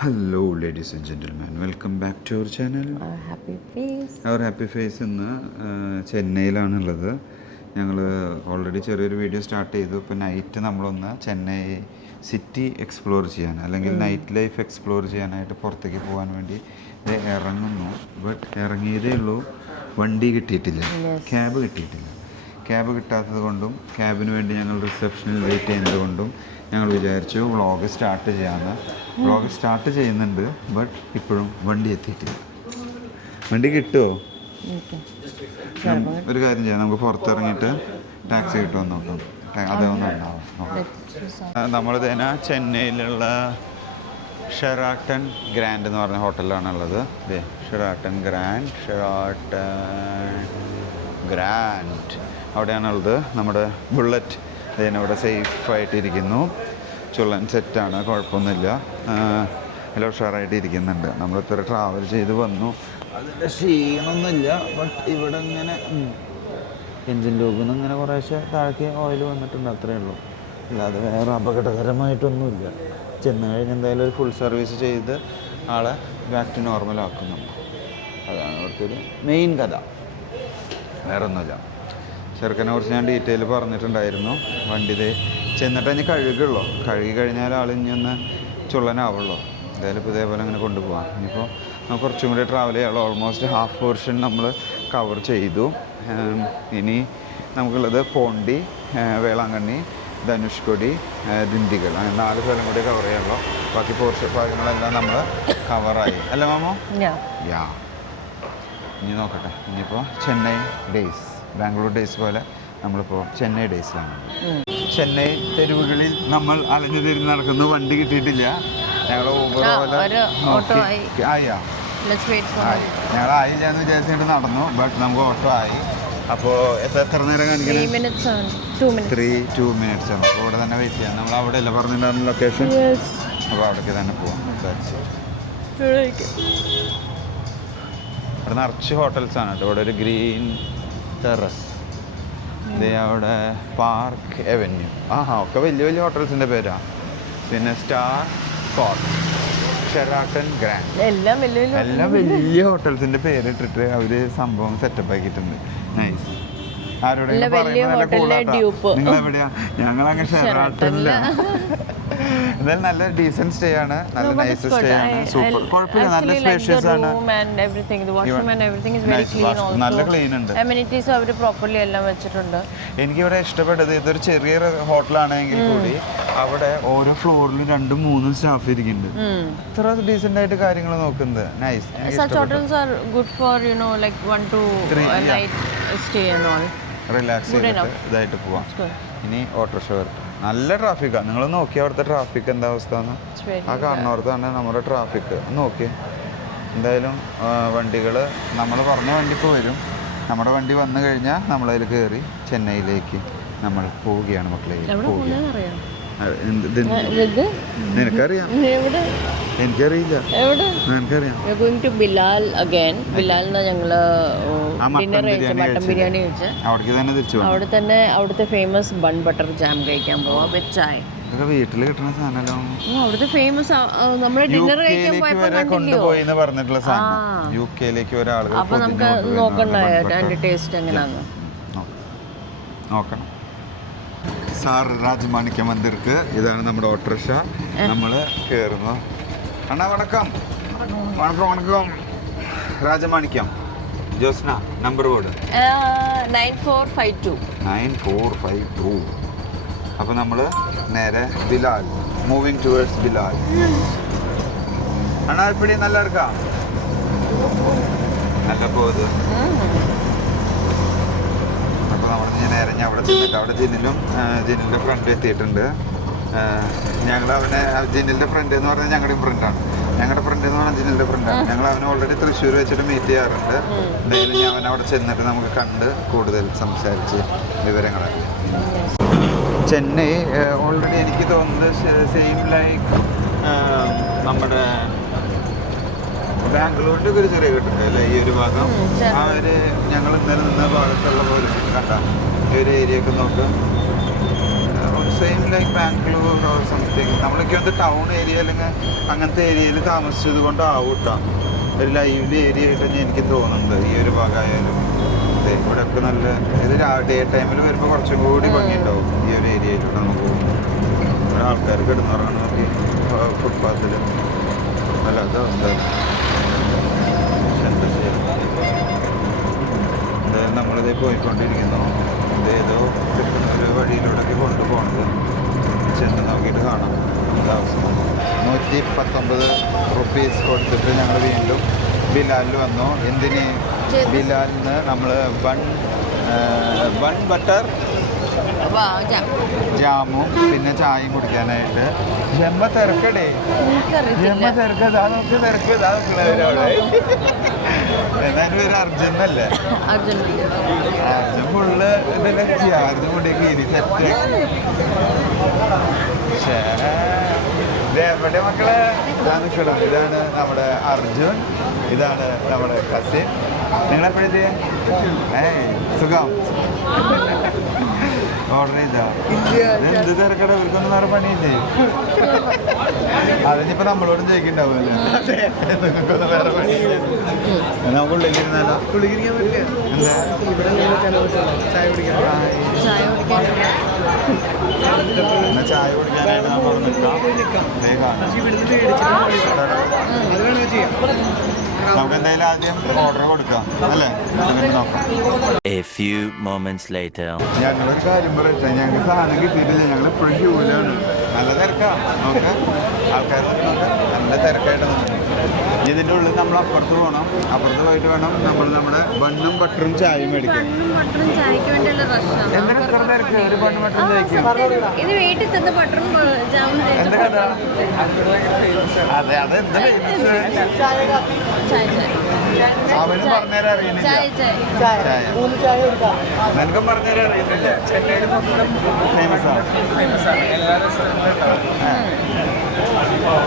Hello ladies and gentleman, welcome back to our channel our happy face. ഇന്ന് ചെന്നൈയിലാണുള്ളത്. ഞങ്ങൾ already ചെറിയൊരു video start ചെയ്തു. ഇപ്പോൾ നൈറ്റ് നമ്മളൊന്ന് ചെന്നൈ സിറ്റി എക്സ്പ്ലോർ ചെയ്യാൻ, അല്ലെങ്കിൽ നൈറ്റ് ലൈഫ് എക്സ്പ്ലോർ ചെയ്യാനായിട്ട് പുറത്തേക്ക് പോകാൻ വേണ്ടി ഇറങ്ങുന്നു. ബട്ട് ഇറങ്ങിയതേ ഉള്ളൂ, വണ്ടി കിട്ടിയിട്ടില്ല, ക്യാബ് കിട്ടിയിട്ടില്ല. ക്യാബ് കിട്ടാത്തത് കൊണ്ടും ക്യാബിന് വേണ്ടി ഞങ്ങൾ റിസപ്ഷനിൽ വെയിറ്റ് ചെയ്യുന്നത് കൊണ്ടും ഞങ്ങൾ വിചാരിച്ചു വ്ളോഗ് സ്റ്റാർട്ട് ചെയ്യാമെന്ന്. വ്ളോഗ് സ്റ്റാർട്ട് ചെയ്യുന്നുണ്ട്, ബട്ട് ഇപ്പോഴും വണ്ടി എത്തിയിട്ടില്ല. വണ്ടി കിട്ടുമോ? ഒരു കാര്യം ചെയ്യാം, നമുക്ക് പുറത്തിറങ്ങിയിട്ട് ടാക്സി കിട്ടുമെന്ന് നോക്കാം. അതൊന്നും ഉണ്ടാവും. നമ്മളിതേന ചെന്നൈയിലുള്ള ഷെറാട്ടൺ ഗ്രാൻഡ് എന്ന് പറഞ്ഞ ഹോട്ടലിലാണുള്ളത്. Sheraton grand അവിടെയാണുള്ളത്. നമ്മുടെ ബുള്ളറ്റ് അതിനവിടെ സേഫായിട്ടിരിക്കുന്നു. ചുള്ളൻ സെറ്റാണ്, കുഴപ്പമൊന്നുമില്ല, എല്ലാം ഉഷാറായിട്ട് ഇരിക്കുന്നുണ്ട്. നമ്മളിത്ര ട്രാവൽ ചെയ്ത് വന്നു, അതിൻ്റെ ക്ഷീണമൊന്നുമില്ല. ബട്ട് ഇവിടെ ഇങ്ങനെ എൻജിൻ ലൂബിൽ നിന്ന് ഇങ്ങനെ കുറേശ്ശെ താഴേക്ക് ഓയിൽ വന്നിട്ടുണ്ട്, അത്രയേ ഉള്ളൂ. അല്ലാതെ വേറെ അപകടകരമായിട്ടൊന്നുമില്ല. ചെന്ന് കഴിഞ്ഞ് എന്തായാലും ഒരു ഫുൾ സർവീസ് ചെയ്ത് ആളെ ബാക്ക് ടു നോർമൽ ആക്കുന്നു. അതാണ് ഇവിടുത്തെ ഒരു മെയിൻ കഥ, വേറെ ഒന്നുമില്ല. ചെറുക്കനെ കുറിച്ച് ഞാൻ ഡീറ്റെയിൽ പറഞ്ഞിട്ടുണ്ടായിരുന്നു. വണ്ടി ചെന്നിട്ട് ഇനി കഴുകുള്ളൂ, കഴുകി കഴിഞ്ഞാൽ ആൾ ഇനി ഒന്ന് ചുള്ളനാവുള്ളൂ. എന്തായാലും ഇപ്പോൾ ഇതേപോലെ അങ്ങനെ കൊണ്ടുപോകാം. ഇനിയിപ്പോൾ നമുക്ക് കുറച്ചും കൂടി ട്രാവൽ ചെയ്യാനുള്ളൂ. ഓൾമോസ്റ്റ് ഹാഫ് പോർഷൻ നമ്മൾ കവർ ചെയ്തു. ഇനി നമുക്കുള്ളത് പോണ്ടി, വേളാങ്കണ്ണി, ധനുഷ്കോടി, ദിണ്ടിഗൽ, അങ്ങനെ 4 സ്ഥലം കൂടി കവർ ചെയ്യാനുള്ളൂ. ബാക്കി ഭാഗങ്ങളെല്ലാം നമ്മൾ കവറായി അല്ല മാമോ? യാ. ഇനി നോക്കട്ടെ, ഇനിയിപ്പോൾ ചെന്നൈ ഡേയ്സ്, ബാംഗ്ലൂർ ഡേയ്സ് പോലെ നമ്മളിപ്പോൾ ചെന്നൈ ഡേയ്സിലാണ്. ചെന്നൈ തെരുവുകളിൽ നമ്മൾ അലഞ്ഞു തിരിഞ്ഞ് നടക്കുന്നു. വണ്ടി കിട്ടിയിട്ടില്ല. ഞങ്ങൾ ഊബർ പോലെ ഞങ്ങൾ ആയില്ല എന്ന് വിചാരിച്ചിട്ട് നടന്നു. ബട്ട് നമുക്ക് ഓട്ടോ ആയി. അപ്പോൾ എത്ര നേരം കാണിക്കണം? 2 minutes ആണ്. അപ്പോൾ ഇവിടെ തന്നെ വെയിറ്റ് ചെയ്യാം. നമ്മൾ അവിടെ അല്ല പറഞ്ഞിട്ടുണ്ടായിരുന്ന ലൊക്കേഷൻ, അപ്പോൾ അവിടേക്ക് തന്നെ പോവാം. ഇവിടെ നിറച്ച് ഹോട്ടൽസാണ് കേട്ടോ. ഇവിടെ ഒരു ഗ്രീൻ ടെറസ്, അവിടെ പാർക്ക് അവന്യൂ, ഒക്കെ വലിയ വലിയ ഹോട്ടൽസിൻ്റെ പേരാണ്. പിന്നെ സ്റ്റാർ ഫോർട്ട്, ഷെറാട്ടൺ ഗ്രാൻഡ്, എല്ലാം വലിയ ഹോട്ടൽസിൻ്റെ പേരിട്ടിട്ട് അവർ സംഭവം സെറ്റപ്പ് ആക്കിയിട്ടുണ്ട്. നൈസ്. ആരോടെങ്കിലും പറയുമ്പോൾ നിങ്ങൾ എവിടെയാ? ഞങ്ങളങ്ങനെ ഷെറാട്ടണിലാണ്. എന്തായാലും നല്ല ഡീസൻറ്റ് സ്റ്റേ ആണ്, നല്ല നൈസ് സ്റ്റേ ആണ്. സൂപ്പർ, കുഴപ്പമില്ല, നല്ല സ്പേഷ്യസ് ആണ്, നല്ല ക്ലീൻ ഉണ്ട്. അമ്യൂണിറ്റീസ് അവർ പ്രോപ്പർലി എല്ലാം വെച്ചിട്ടുണ്ട്. എനിക്കിവിടെ ഇഷ്ടപ്പെട്ടത് ഇതൊരു ചെറിയൊരു ഹോട്ടലാണെങ്കിൽ കൂടി അവിടെ ഓരോ ഫ്ലോറിലും 2-3 സ്റ്റാഫ് ഇരിക്കുന്നുണ്ട്. ഇത്ര ഡീസൻ്റ് ആയിട്ട് കാര്യങ്ങൾ നോക്കുന്നത്. നൈസ്. റിലാക്സ് ചെയ്തിട്ട് ഇതായിട്ട് പോവാം. ഇനി ഓട്ടോറിക്ഷ വരട്ടെ. നല്ല ട്രാഫിക്കാണ്. നിങ്ങൾ നോക്കിയാൽ അവിടുത്തെ ട്രാഫിക് എന്താ അവസ്ഥ എന്ന്. ആ കാണുന്നോടത്താണ് നമ്മുടെ ട്രാഫിക്. നോക്കി. എന്തായാലും വണ്ടികൾ നമ്മൾ പറഞ്ഞ വണ്ടി ഇപ്പോൾ വരും. നമ്മുടെ വണ്ടി വന്നു കഴിഞ്ഞാൽ നമ്മളതിൽ കയറി ചെന്നൈയിലേക്ക് നമ്മൾ പോവുകയാണ് മക്കളെ. നിനക്കറിയാം? എനിക്കറിയില്ല. നിനക്കറിയാം? ബിരിയാണി കഴിച്ച് അവിടെ തന്നെ അവിടുത്തെ ഫേമസ് ബൺ ബട്ടർ ജാം കഴിക്കാൻ പോവാം. വീട്ടിൽ കിട്ടുന്ന സാധനമല്ലോ. അവിടുത്തെ ഫേമസ് നമ്മള് ഡിന്നർ കഴിക്കാൻ കൊണ്ടുപോയിന്ന് പറഞ്ഞിട്ടുള്ള സാധനം. യുകെയിലേക്ക് ഒരാൾ. അപ്പൊ നമുക്ക് നോക്കണ്ടേ അതിന്റെ ടേസ്റ്റ് എങ്ങനെയാന്ന് നോക്കണം. സാർ രാജമാണിക്യ മന്ദിർക്ക് ഇതാണ് നമ്മുടെ ഓട്ടോറിക്ഷ. നമ്മൾ കയറുന്നു. അണ്ണാ വണക്കം. വണക്കം. രാജമാണിക്യം. Josna, number board 9452. അപ്പോൾ നമ്മൾ നേരെ ബിലാൽ, മൂവിങ് ടുവേർഡ്സ് ബിലാൽ. അണ്ണാ ഇപ്പടി നല്ല എടുക്കാം, നല്ല പോകുന്നത്. അപ്പോൾ നമ്മൾ നേരെ അവിടെ ചെന്നിട്ട് അവിടെ ജിനിൻ്റെ ഫ്രണ്ട് എത്തിയിട്ടുണ്ട്. ഞങ്ങൾ അവനെ, ജിനിൻ്റെ ഫ്രണ്ട് എന്ന് പറഞ്ഞാൽ ഞങ്ങളുടെയും ഫ്രണ്ടാണ്. ഞങ്ങളുടെ ഫ്രണ്ട് എന്ന് പറഞ്ഞാൽ ജിനിൻ്റെ ഫ്രണ്ടാണ്. ഞങ്ങൾ അവനെ ഓൾറെഡി തൃശ്ശൂർ വെച്ചിട്ട് മീറ്റ് ചെയ്യാറുണ്ട്. എന്തായാലും ഞാൻ അവനെ അവിടെ ചെന്നിട്ട് നമുക്ക് കണ്ട് കൂടുതൽ സംസാരിച്ച് വിവരങ്ങളൊക്കെ. ചെന്നൈ ഓൾറെഡി എനിക്ക് തോന്നുന്നത് സെയിം ലൈക്ക് നമ്മുടെ ബാംഗ്ലൂരിൻ്റെ ഒക്കെ ഒരു ചെറിയ കിട്ടുന്നുണ്ട് അല്ലേ ഈ ഒരു ഭാഗം. ആ ഒരു ഞങ്ങൾ ഇന്നലെ നിന്ന ഭാഗത്തുള്ള പോലെ കണ്ട ഈ ഒരു ഏരിയ ഒക്കെ നോക്കാം. Same like Bangalore or something. നമ്മളൊക്കെ വന്ന് ടൗൺ ഏരിയ അല്ലെങ്കിൽ അങ്ങനത്തെ ഏരിയയിൽ താമസിച്ചത് കൊണ്ടാവും കേട്ടോ. ഒരു ലൈവ്ലി ഏരിയ ആയിട്ട് തന്നെ എനിക്ക് തോന്നുന്നുണ്ട് ഈ ഒരു ഭാഗമായാലും. ഇവിടെ ഒക്കെ നല്ല ഇത് ഡേ ടൈമിൽ വരുമ്പോൾ കുറച്ചും കൂടി ഭംഗിയുണ്ടാവും ഈ ഒരു ഏരിയയിലൂടെ നമുക്ക് പോകുമ്പോൾ. ഇവിടെ ആൾക്കാർ കിടന്നുറങ്ങണം നോക്കി ഫുട്പാത്തിൽ. വല്ലാത്ത അവസ്ഥ. എന്താ ചെയ്യുക? നമ്മളിതേ പോയിക്കൊണ്ടിരിക്കുന്നു. ഇതേതോ ഒരു വഴിയിലൂടെയൊക്കെ കൊണ്ടുപോകണത്. ചെന്ന് നോക്കിയിട്ട് കാണാം എന്താ അവസ്ഥ. 119 റുപ്പീസ് കൊടുത്തിട്ട് ഞങ്ങൾ വീണ്ടും ബിലാലിൽ വന്നു. എന്തിന്? ബിലാലിന് നമ്മൾ ബൺ ബട്ടർ ജാമും പിന്നെ ചായയും കുടിക്കാനായിട്ട്. ജമ്മ തിരക്കടേ, ജമ്മ തിരക്കതാ നമുക്ക് തിരക്ക് ഇതാ നോക്കുന്നവരവിടെ. എന്നാലും ഒരു അർജുൻ അല്ലേ? അർജുൻ ഫുള്ള് ഇതെല്ലാം ചെയ്യാം. അർജുൻ കൊണ്ടേക്ക് ഇരി സെറ്റ്. എവിടെ മക്കളെ? ഇതാണ് നമ്മുടെ അർജുൻ, ഇതാണ് നമ്മുടെ കസിൻ. നിങ്ങളെപ്പോഴത്തെ സുഖം ഓർഡർ ചെയ്താ? എന്ത് തിരക്കട, ഇവർക്കൊന്നും വേറെ പണിയില്ലേ? അതിനിപ്പോ നമ്മളോടും ചോദിക്കണ്ടാവുമല്ലേ? നിങ്ങൾക്കൊന്നും വേറെ പണിയില്ല. നമുക്ക് ഉള്ളിലിരുന്നാലോ? എന്താ എന്നാ ചായ കുടിക്കാനായിട്ട് നമ്മൾ നിൽക്കാം. നമുക്ക് എന്തായാലും ആദ്യം ഓർഡർ കൊടുക്കാം അല്ലേ? നോക്കാം. ഞങ്ങളൊരു കാര്യം പറയട്ടെ, ഞങ്ങൾക്ക് സാധനം കിട്ടിയിട്ടില്ല. ഞങ്ങൾ എപ്പോഴും ക്യൂലാണ്. നല്ല തിരക്കാണ്. നോക്കാം ആൾക്കാർ നോക്കാം, നല്ല തിരക്കായിട്ട് നോക്കാം. ഇതിൻ്റെ ഉള്ളിൽ നമ്മൾ അപ്പുറത്ത് പോകണം. അപ്പുറത്ത് പോയിട്ട് വേണം നമ്മൾ നമ്മുടെ ബണ്ണും ബട്ടറും ചായയും മേടിക്കാം. എന്തൊക്കെ എത്ര തിരക്ക് ഒരു ബണ്ണും ബട്ടറും ചായക്കും? എന്താ കഥ? അതെ അതെന്താ അവന് പറഞ്ഞുതരാൻ അറിയുന്നില്ല. നിനക്കും പറഞ്ഞുതരാൻ അറിയുന്നില്ല. ഫേമസാണ്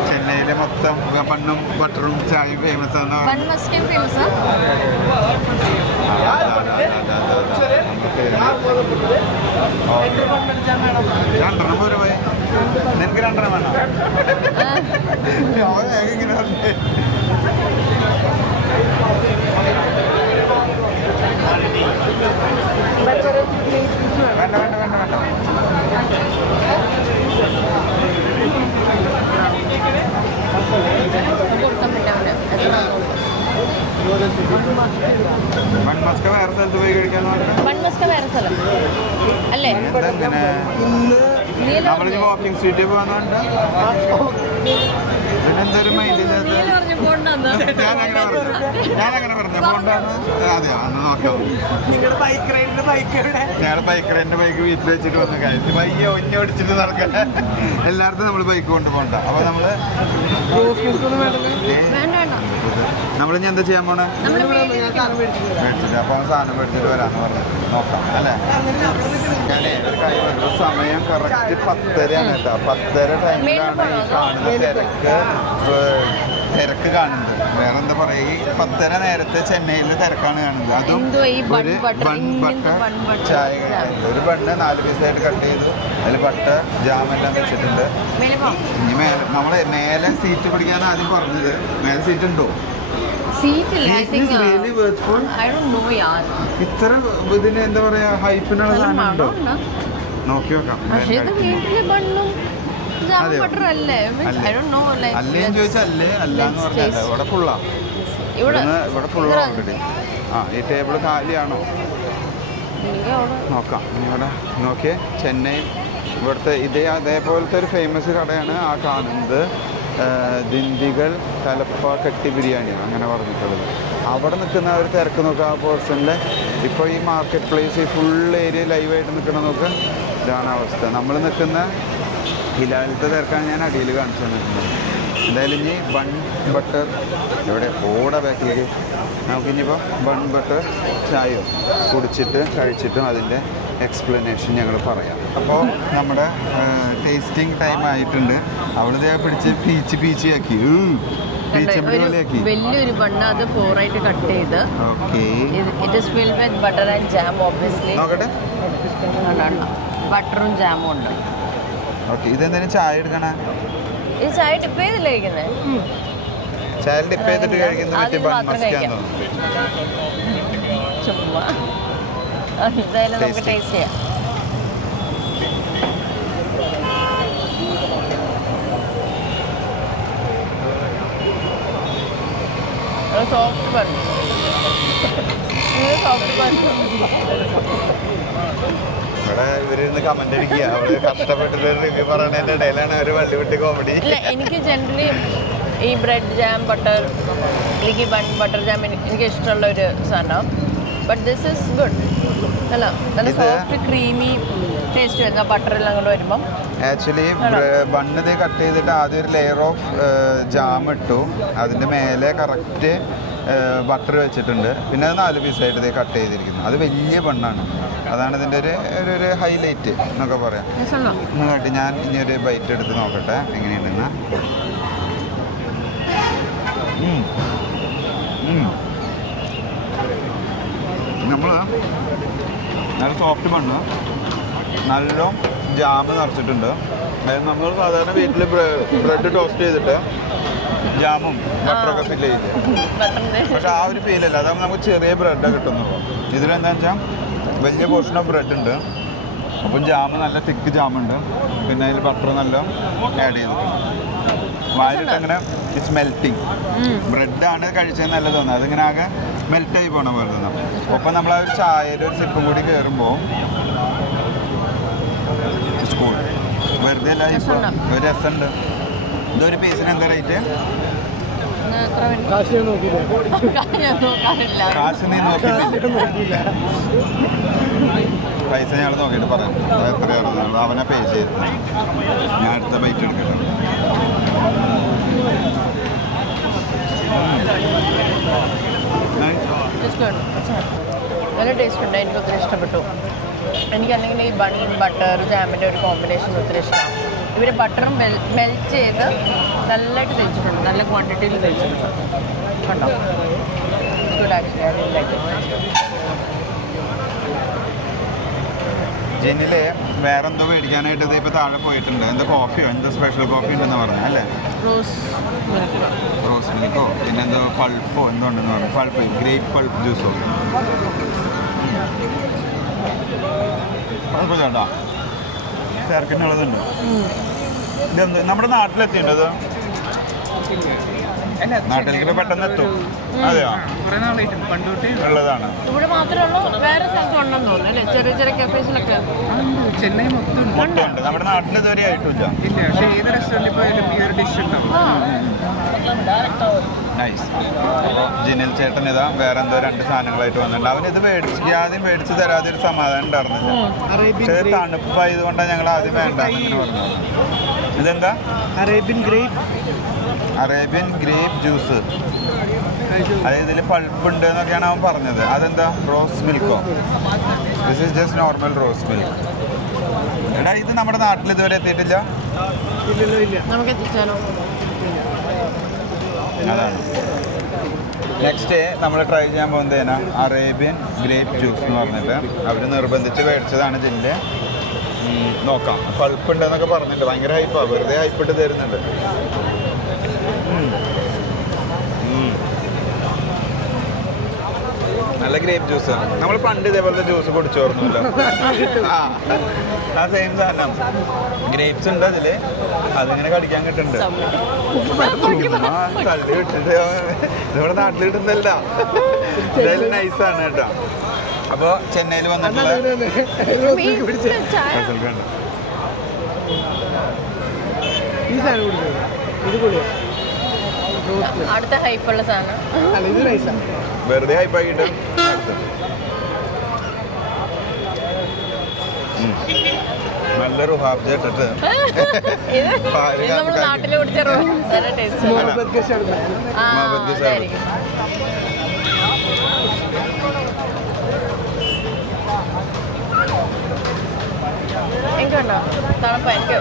ചെന്നൈയിലെ മൊത്തം ബണ്ണും ബട്ടറും ചായയും ഫേമസ് ആണ്. രണ്ടെണ്ണം പോരെ പോയി. നിനക്ക് രണ്ടെണ്ണം വേണം? ഇങ്ങനെ വേണ്ട വേണ്ട വേണ്ട വേണ്ട. മൺമസ്ക വേറെ സ്ഥലത്ത് പോയി കഴിക്കാന്ന് പറഞ്ഞാൽ അല്ലേ? നമ്മളിനി വാക്കിംഗ് സ്ട്രീറ്റിൽ പോകാന്നുണ്ട്. പിന്നെന്തൊരു മൈൻഡില്ലാത്ത ഞാനങ്ങനെ പറഞ്ഞു പോണ്ടെന്ന്. അതെയോ? അന്ന് നോക്കാം. ഞങ്ങളുടെ ബൈക്ക് റൈഡിന്റെ ബൈക്ക് വീട്ടിൽ വെച്ചിട്ട് വന്നു. കഴിച്ച് പയ്യെ ഒഞ്ഞ ഓടിച്ചിട്ട് നടക്കാൻ. എല്ലായിടത്തും നമ്മൾ ബൈക്ക് കൊണ്ടുപോകണ്ട. അപ്പൊ നമ്മളിനി എന്താ ചെയ്യാൻ പോണേ? മേടിച്ചിട്ട് അപ്പൊ സാധനം മേടിച്ചിട്ട് വരാന്ന് പറഞ്ഞു. നോക്കാം അല്ലേ? ഞാനേ ഒരു കാര്യം പറഞ്ഞു, സമയം കറക്റ്റ് 10:30 ആണ് കേട്ടോ. 10:30 ടൈമിലാണ് ഈ കാണുന്ന തിരക്ക് കാണുന്നത്. വേറെ എന്താ പറയുക, ഈ 10:30 നേരത്തെ ചെന്നൈയിലെ തിരക്കാണ് കാണുന്നത്. അതും ഒരു ബൺ ബട്ടർ ചായ കഴിക്കുന്നത്. ഒരു ബണ്ണ് 4 പീസായിട്ട് കട്ട് ചെയ്തു. അതിൽ ബട്ടർ ജാമെല്ലാം വെച്ചിട്ടുണ്ട്. ഇനി നമ്മള് മേലെ സീറ്റ് പിടിക്കാന്ന് ആദ്യം പറഞ്ഞത്. മേലെ സീറ്റ് ഉണ്ടോ? ഇത്ര ഇതിന് എന്താ പറയാ ഹൈപ്പിനുള്ള സാധനം ഉണ്ടോ? നോക്കി നോക്കാം. അല്ലേന്ന് ചോദിച്ചാൽ അല്ലേ അല്ലാന്ന് പറഞ്ഞല്ല. ഇവിടെ ഫുള്ളാ. ഇവിടെ ഫുള്ളാ ഓൾറെഡി. ആ ഈ ടേബിൾ കാലിയാണോ നോക്കാം. ഇനി ഇവിടെ നോക്കിയേ, ചെന്നൈ ഇവിടുത്തെ അതേപോലത്തെ ഒരു ഫേമസ് കടയാണ് ആ കാണുന്നത്. ദിണ്ടിഗൽ തലപ്പാക്കട്ടി ബിരിയാണി അങ്ങനെ പറഞ്ഞിട്ടുള്ളത്. അവിടെ നിൽക്കുന്ന ഒരു തിരക്ക് നോക്കുക. ആ പോർഷനിൽ ഇപ്പോൾ ഈ മാർക്കറ്റ് പ്ലേസ് ഈ ഫുൾ ഏരിയ ലൈവായിട്ട് നിൽക്കണം നോക്ക്. ഇതാണ് അവസ്ഥ. നമ്മൾ നിൽക്കുന്ന ഹിലാലത്തെ തിരക്കാണ് ഞാൻ അടിയിൽ കാണിച്ചു തന്നിട്ടുണ്ട്. എന്തായാലും ഇനി ബൺ ബട്ടർ ഇവിടെ ഓടെ ബാക്കിലേക്ക് നമുക്കിനിയിപ്പോൾ ബൺ ബട്ടർ ചായയോ കുടിച്ചിട്ട് കഴിച്ചിട്ടും അതിൻ്റെ എക്സ്പ്ലനേഷൻ ഞങ്ങൾ പറയാം. അപ്പോൾ നമ്മുടെ ടേസ്റ്റിംഗ് ടൈം ആയിട്ടുണ്ട്. അവിടെ പിടിച്ച് പീച്ച് ആക്കി വലിയൊരു ബണ്ണ്, അത് 4 ആയിട്ട് കട്ട് ചെയ്ത്. It is filled with butter and jam. Obviously ബട്ടറും ജാമും ഉണ്ട്. ഓക്കെ, ഇതെന്തെങ്കിലും ചായ എടുക്കണേ? ഈ ചായ ടിപ്പ് ചെയ്തില്ല കഴിക്കുന്നത്? ചായ ടിപ്പ് ചെയ്തിട്ട് കഴിക്കുന്നത് മറ്റേ ബൺ മസ്കാന്ന് തോന്നുന്നു. ചുമ്മാ എന്തായാലും നമുക്ക് ടേസ്റ്റ് ചെയ്യാം. Soft bun, soft bun. ഇവിടെ ഇവരിന്ന് കമന്റ് അടിക്കുക, അവര് കഷ്ടപ്പെട്ടിട്ട് റിവ്യൂ പറയുന്നതിന്റെ ഇടയിലാണ് ഒരു വള്ളി വിട്ട് കോമഡി. ഇല്ല, എനിക്ക് ജനറലി ഈ ബ്രെഡ് ജാം ബട്ടർ അല്ലെങ്കിൽ ബട്ടർ ജാം എനിക്ക് ഇഷ്ടമുള്ള ഒരു സാധനം. But this is good. അല്ല, നല്ല സോഫ്റ്റ് ക്രീമി ടേസ്റ്റ് വരുന്ന ബട്ടറെല്ലാം കൂടെ വരുമ്പം. ആക്ച്വലി ബണ്ണ് ഇത് കട്ട് ചെയ്തിട്ട് ആദ്യം ഒരു ലെയർ ഓഫ് ജാം ഇട്ടു, അതിൻ്റെ മേലെ കറക്റ്റ് ബട്ടർ വെച്ചിട്ടുണ്ട്. പിന്നെ അത് 4 പീസായിട്ട് ഇത് കട്ട് ചെയ്തിരിക്കുന്നു. അത് വലിയ ബണ്ണാണ്, അതാണ് ഇതിൻ്റെ ഒരു ഹൈലൈറ്റ് എന്നൊക്കെ പറയാം. കേട്ട് ഞാൻ ഇനി ഒരു ബൈറ്റ് എടുത്ത് നോക്കട്ടെ എങ്ങനെയുണ്ടെന്ന്. നമ്മൾ നല്ല സോഫ്റ്റ് ബണ്ണ്, നല്ല ജാമ് നിറച്ചിട്ടുണ്ട്. അതായത് നമ്മൾ സാധാരണ വീട്ടിൽ ബ്രെഡ് ടോസ്റ്റ് ചെയ്തിട്ട് ജാമും ബട്ടറൊക്കെ ഫില്ല് ചെയ്ത്, പക്ഷെ ആ ഒരു ഫീലല്ല. അതാകുമ്പോൾ നമുക്ക് ചെറിയ ബ്രെഡൊക്കെ കിട്ടുന്നുള്ളൂ. ഇതിലെന്താ വെച്ചാൽ വലിയ പോർഷൻ ഓഫ് ബ്രെഡ് ഉണ്ട്, അപ്പം ജാമ് നല്ല തിക്ക് ജാമുണ്ട്, പിന്നെ അതിൽ ബട്ടർ നല്ല ആഡ് ചെയ്തിട്ടുണ്ട്. വായിലിട്ട് അങ്ങനെ ഇറ്റ്സ് മെൽറ്റിങ്. ബ്രെഡാണ് കഴിച്ചത് നല്ല തോന്നുന്നത്, അതിങ്ങനെ ആകെ മെൽറ്റായി പോകണ പോലെ തോന്നാം. ഒപ്പം നമ്മൾ ആ ഒരു ചായയിൽ ഒരു സിപ്പും കൂടി കയറുമ്പോൾ സ്കൂൾ വെറുതെ അല്ല, ഇപ്പോൾ ഒരു രസമുണ്ട്. ഇതൊരു പീസിന് എന്താ റേറ്റ്? കാശ് നീ നോക്കിയിട്ടില്ല? പൈസ ഞങ്ങൾ നോക്കിയിട്ട് പറയാം എത്രയാണ്. അവനെ പേ ചെയ്ത് ഞാൻ അടുത്ത ബൈറ്റ് എടുക്കട്ടെ. നല്ല ടേസ്റ്റ് ഉണ്ട്, എനിക്ക് ഒത്തിരി ഇഷ്ടപ്പെട്ടു. എനിക്കല്ലെങ്കിൽ ഈ ബട്ടർ ജാമിൻ്റെ ഒരു കോമ്പിനേഷൻ ഒത്തിരി ഇഷ്ടമാണ്. ഇവർ ബട്ടറും മെൽറ്റ് ചെയ്ത് നല്ലതായിട്ട് തേച്ചിട്ടുണ്ട്, നല്ല ക്വാണ്ടിറ്റിയിൽ തേച്ചിട്ടുണ്ട് കേട്ടോ. ഗുഡ് ആക്ച്വലി, അതിലേക്ക് ജിനില് വേറെ എന്തോ മേടിക്കാനായിട്ട് ഇത് ഇപ്പോൾ താഴെ പോയിട്ടുണ്ട്. എന്താ കോഫിയോ എന്തോ സ്പെഷ്യൽ കോഫി ഉണ്ടെന്ന് പറഞ്ഞു അല്ലേ? റോസ് മിൽക്കോ പിന്നെ എന്തോ പൾപ്പോ എന്തോ ഉണ്ടെന്ന് പറഞ്ഞു. പൾപ്പ് ഗ്രേപ്പ് പൾപ്പ് ജ്യൂസോ കുഴപ്പമില്ല, ചേർക്കുന്നുള്ളതുണ്ട്. ഇതെന്ത് നമ്മുടെ നാട്ടിലെത്തിയിട്ടത്? നാട്ടിലേക്ക് പെട്ടെന്ന് എത്തും. അതെയോ? ഉള്ളതാണ്. ഇവിടെ മാത്രമേ ഉള്ളൂ, വേറെ സ്ഥലത്ത് ഉണ്ടെന്ന് തോന്നുന്നു അല്ലേ? ചെറിയ ചെറിയ കഫേസിലൊക്കെ ചെന്നൈ മൊത്തമുണ്ട്. നമ്മുടെ നാട്ടിൽ ഇതുവരെ ആയിട്ടില്ല. നൈസ്. അപ്പോൾ ജിനിൽ ചേട്ടൻ ഇതാ വേറെ എന്തോ 2 സാധനങ്ങളായിട്ട് വന്നിട്ടുണ്ട്. അവനിത് ആദ്യം മേടിച്ച് തരാതെ ഒരു സമാധാനം ഉണ്ടായിരുന്നില്ല. പക്ഷേ തണുപ്പായതുകൊണ്ടാണ് ഞങ്ങൾ ആദ്യം വേണ്ട അങ്ങനെ പറഞ്ഞത്. ഇതെന്താ? Arabian grape juice. അതായത് ഇതിൽ പൾപ്പ് ഉണ്ട് എന്നൊക്കെയാണ് അവൻ പറഞ്ഞത്. അതെന്താ? റോസ് മിൽക്കോ? This is just normal rose milk. എടാ, ഇത് നമ്മുടെ നാട്ടിൽ ഇതുവരെ എത്തിയിട്ടില്ല. നമുക്ക് എത്തിച്ചാലോ? അതാണ് നെക്സ്റ്റ് നമ്മൾ ട്രൈ ചെയ്യാൻ പോകുന്നതേനാ അറേബ്യൻ ഗ്രേപ്പ് ജ്യൂസ് എന്ന് പറഞ്ഞിട്ട് അവർ നിർബന്ധിച്ച് മേടിച്ചതാണ്. ഇതിൻ്റെ നോക്കാം, പൾപ്പ് ഉണ്ടെന്നൊക്കെ പറഞ്ഞിട്ടുണ്ട്. ഭയങ്കര ഹൈപ്പാണ്, വെറുതെ ഹൈപ്പിട്ട് തരുന്നുണ്ട്. നല്ല ഗ്രേപ്പ് ജ്യൂസ്. നമ്മൾ പണ്ട് ഇതേപോലത്തെ ജ്യൂസ് കുടിച്ചോർന്നില്ല. ആ സെയിം സാധനം ഗ്രേപ്സ് ഉണ്ട് അതില്, അതിങ്ങനെ കടിക്കാൻ കിട്ടുന്നുണ്ട്. തള്ളി വിട്ടിട്ട് നമ്മുടെ നാട്ടിൽ കിട്ടുന്നല്ല. എന്തായാലും നൈസാണ് കേട്ടോ. അപ്പോൾ ചെന്നൈയിൽ വന്നിട്ടുള്ള അടുത്ത ഹൈപ്പുള്ള സാധനം വെറുതെ ഹൈപ്പാക്കിട്ട് നല്ലൊരു ഹാഫ് ഇട്ടിട്ട് നമ്മുടെ നാട്ടിൽ കുടിച്ച ടേസ്റ്റ്. എനിക്കുണ്ടോ തണുപ്പ? എനിക്ക്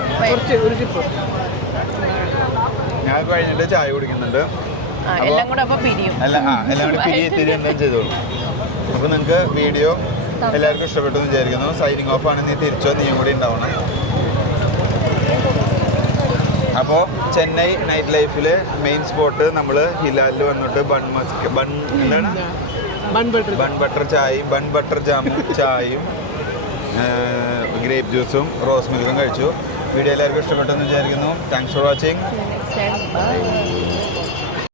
ഞാൻ കഴിഞ്ഞിട്ട് ചായ കുടിക്കുന്നുണ്ട്. എല്ലാം കൂടെ അപ്പൊ പിരിയും. എല്ലാം കൂടി പിരിയത്തിരി എന്താ ചെയ്തോളൂ. അപ്പോൾ നിങ്ങൾക്ക് വീഡിയോ എല്ലാവർക്കും ഇഷ്ടപ്പെട്ടു എന്ന് വിചാരിക്കുന്നു. സൈനിങ് ഓഫ് ആണ്. നീ തിരിച്ചോ, നീയും കൂടി ഉണ്ടാവണം. അപ്പോൾ ചെന്നൈ നൈറ്റ് ലൈഫിൽ മെയിൻ സ്പോട്ട് നമ്മൾ ഹിലാലിൽ വന്നിട്ട് എന്താണ് ബൺ ബട്ടർ ചായയും ബൺ ബട്ടർ ജാമും ചായയും ഗ്രേപ്പ് ജ്യൂസും റോസ് മിൽക്കും കഴിച്ചു. വീഡിയോ എല്ലാവർക്കും ഇഷ്ടപ്പെട്ടെന്ന് വിചാരിക്കുന്നു. Thanks for watching. Bye.